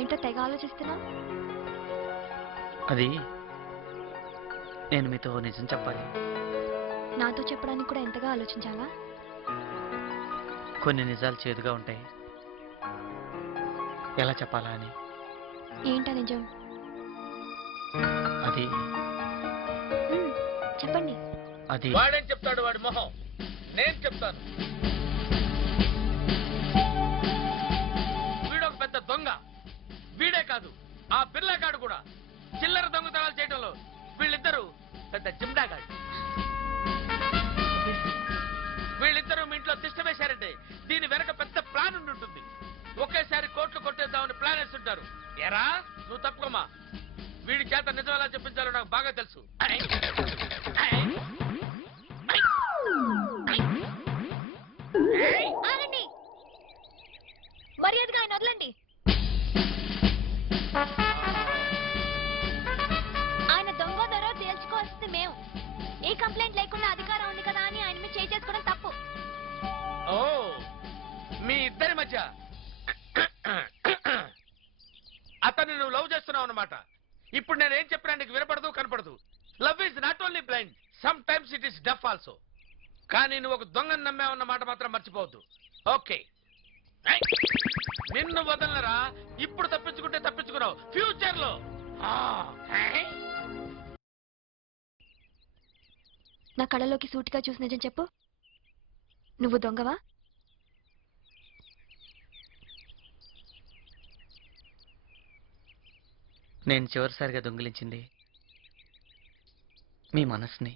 ఏంటో తెగ ఆలోచిస్తున్నా. అది నేను మీతో నిజం చెప్పాలి. నాతో చెప్పడానికి కూడా ఎంతగా ఆలోచించాలా? కొన్ని నిజాలు చేదుగా ఉంటాయి, ఎలా చెప్పాలా అని. ఏంటా నిజం? అది చెప్పండి. అది వాడేం చెప్తాడు, వాడి మొహం. నేను చెప్తాను. వీడొక పెద్ద దొంగ. వీడే కాదు, ఆ పిల్లగాడు కూడా చిల్లర దొంగతనాలు చేయడంలో వీళ్ళిద్దరూ పెద్ద జిమ్డాగాడు. వీళ్ళిద్దరూ మీ ఇంట్లో తిష్ట వేశారంటే దీని వెనక పెద్ద ప్లాన్ ఉండి ఉంటుంది. ఒకేసారి కోట్లు కొట్టేద్దామని ప్లాన్ వేస్తుంటారు. ఎరా నువ్వు తప్పుకోమా. వీడి చేత నిజం ఎలా చెప్పించాలో నాకు బాగా తెలుసు. ఆగండి, మర్యాదగా ఆయన వదలండి. ఆయన దొంగ దొరో తేల్చుకోవాల్సింది మేము. ఏ కంప్లైంట్ లేకుండా అధికారం ఉంది కదా అని ఆయన మీద చేసుకోవడం తప్పు. ఓ, మీ ఇద్దరి మధ్య అతన్ని నువ్వు లవ్ చేస్తున్నావు అన్నమాట. ఇప్పుడు నేనేం చెప్పినా నీకు వినపడదు, కనపడదు. Love is not only blind, some times it is deaf also. కానీ నువ్వు ఒక దొంగను నమ్మావన్న మాట మాత్రం మర్చిపోవద్దు. ఓకే, నిన్ను వదలరా. ఇప్పుడు తప్పించుకుంటే తప్పించుకున్నావు, ఫ్యూచర్ లో నా కళ్ళలోకి సూటిగా చూసి నిజం చెప్పు. నువ్వు దొంగవా? నేను చివరిసారిగా దొంగిలించింది మీ మనసుని.